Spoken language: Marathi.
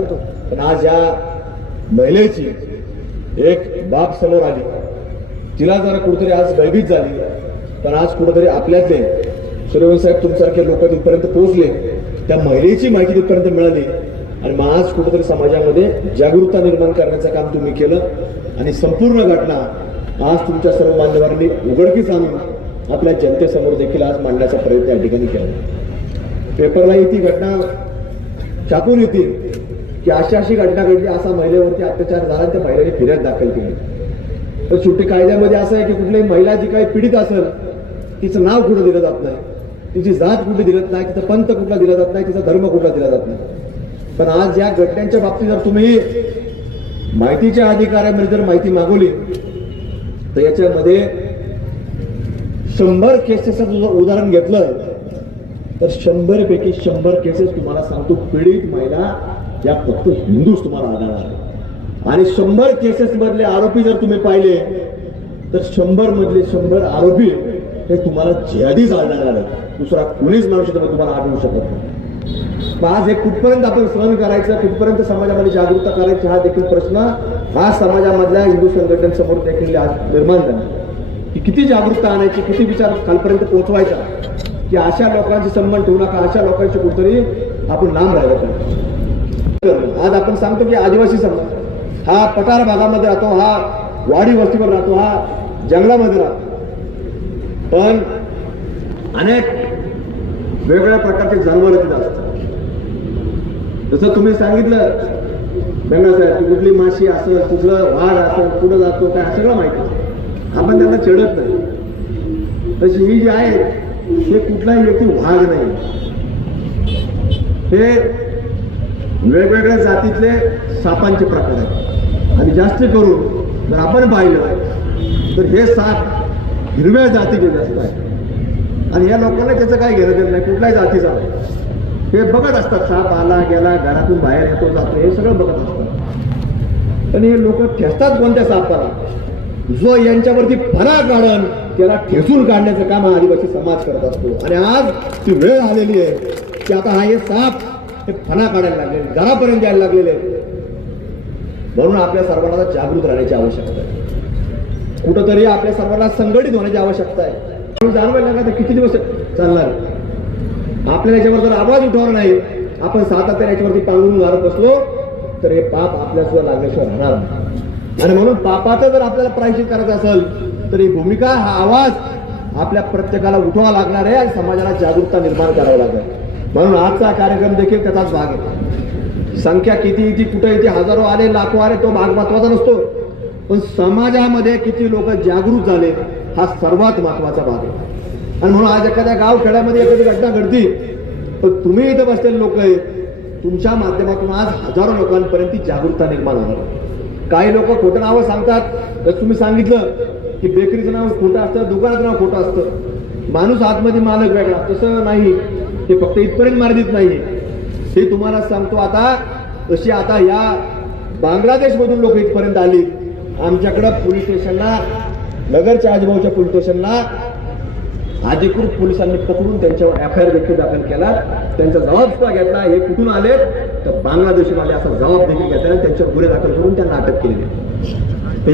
पण आज या महिलेची एक बाप समोर आली. तिला जरा कुठेतरी आज भयभीत झाली. पण आज कुठेतरी आपल्यातले सूर्यवंश साहेब तुमच्यासारखे लोक तिथपर्यंत पोहोचले. त्या महिलेची माहिती तिथपर्यंत मिळाली. आणि मग आज कुठेतरी समाजामध्ये जागरूकता निर्माण करण्याचं काम तुम्ही केलं. आणि संपूर्ण घटना आज तुमच्या सर्व बांधवांनी उघडकीस आणून आपल्या जनतेसमोर देखील आज मांडण्याचा प्रयत्न या ठिकाणी केला. पेपरलाही ती घटना छापून येतील. की अशी अशी घटना घडली. असा महिलेवरती अत्याचार झाला त्या महिलेने फिर्याद दाखल केली. तर सुट्टी कायद्यामध्ये असं आहे की कुठलीही महिला जी काही पीडित असेल तिचं नाव कुठं दिलं जात नाही. तिची जात कुठली दिलं नाही तिचा पंथ कुठला दिला जात नाही तिचा धर्म कुठला दिला जात नाही. पण आज या घटनांच्या बाबतीत जर तुम्ही माहितीच्या अधिकाऱ्यामध्ये जर माहिती मागवली तर याच्यामध्ये शंभर केसेसचं तुझं उदाहरण घेतलं तर शंभर पैकी शंभर केसेस तुम्हाला सांगतो. पीडित महिला या फक्त हिंदूच तुम्हाला आढळणार आहे. आणि शंभर केसेस मधले आरोपी जर तुम्ही पाहिले तर शंभर मधले शंभर आरोपी हे तुम्हाला जिहादीच आढळणार दुसरा कुणीच माणूस तुम्हाला आढळू शकत नाही. आज हे कुठपर्यंत आपण सहन करायचं कुठपर्यंत समाजामध्ये जागरूकता करायची हा देखील प्रश्न हा समाजामधल्या हिंदू संघटनेसमोर देखील आज निर्माण झाला. की किती जागरूकता आणायची किती विचार खालपर्यंत पोहोचवायचा की अशा लोकांशी संबंध ठेवू नका अशा लोकांशी कुठतरी आपण लांब राहिलं पाहिजे. आज आपण सांगतो की आदिवासी समाज हा पठार भागामध्ये राहतो हा वाडी वस्तीवर राहतो हा जंगलामध्ये राहतो. पण अनेक वेगवेगळ्या प्रकारचे जनावर तिथे असतात. जसं तुम्ही सांगितलं गंगा साहेब कुठली माशी असेल कुठलं वाघ असेल कुठं जातो काय सगळं माहिती आपण त्यांना चढत नाही. तशी ही जी आहे हे कुठलाही व्यक्ती वाघ नाही. हे वेगवेगळ्या जातीतले सापांचे प्रकार आहेत. आणि जास्त करून जर आपण पाहिलं तर हे साप हिरव्या जातीचे जास्त आहे आणि या लोकांना त्याचं काय घेणं नाही कुठल्याही जातीचा. हे बघत असतात साप आला गेला घरातून बाहेर येतो जातो हे सगळं बघत असतात. आणि हे लोक ठेसतात कोणत्या सापाला? जो यांच्यावरती फरा काढण त्याला ठेसून काढण्याचं काम हा आदिवासी समाज करत असतो. आणि आज ती वेळ आलेली आहे की आता हा हे साप हे फणा काढायला लागले घरापर्यंत यायला लागलेले. आहेत. म्हणून आपल्या सर्वांना जागृत राहण्याची आवश्यकता आहे. कुठंतरी आपल्या सर्वांना संघटित होण्याची आवश्यकता आहे. जाणवायला लागला तर किती दिवस चालणार? आपल्याला याच्यावर जर आवाज उठवणार नाही आपण सातत्याने याच्यावरती पांघरून मारत बसलो तर हे पाप आपल्या सुद्धा लागल्याशिवाय राहणार आणि म्हणून पापाचं जर आपल्याला प्रायश्चित करायचं असेल तर ही भूमिका हा आवाज आपल्या प्रत्येकाला उठवावा लागणार आहे आणि समाजाला जागरूकता निर्माण करावं लागेल. म्हणून आजचा कार्यक्रम देखील त्याचाच भाग आहे. संख्या किती येते कुठे इथे हजारो आले लाखो आले तो भाग महत्त्वाचा नसतो. पण समाजामध्ये किती लोक जागृत झाले हा सर्वात महत्त्वाचा भाग आहे. आणि म्हणून आज एखाद्या गाव खेड्यामध्ये एखादी घटना घडती तर तुम्ही इथं बसलेले लोक आहेत तुमच्या माध्यमातून आज हजारो लोकांपर्यंत जागरूकता निर्माण होणार काही लोक खोटं नावं सांगतात तर तुम्ही सांगितलं की बेकरीचं नाव खोटं असतं दुकानाचं नाव खोटं असतं. माणूस आतमध्ये मालक वेगळा. तसं नाही. ते फक्त इथपर्यंत मर्यादित नाही हे तुम्हाला सांगतो आता तशी आता या बांगलादेशमधून लोक इथपर्यंत आली आमच्याकडं पोलीस स्टेशनला नगरच्या आजूबाजूच्या पोलीस स्टेशनला अधिकृत पोलिसांनी पकडून त्यांच्यावर एफ आय आर देखील दाखल केला. त्यांचा जबाब सुद्धा घेतला. हे कुठून आले तर बांगलादेशून आले असा जबाब देखील घेतला आणि त्यांच्यावर गुन्हे दाखल करून त्यांना अटक केली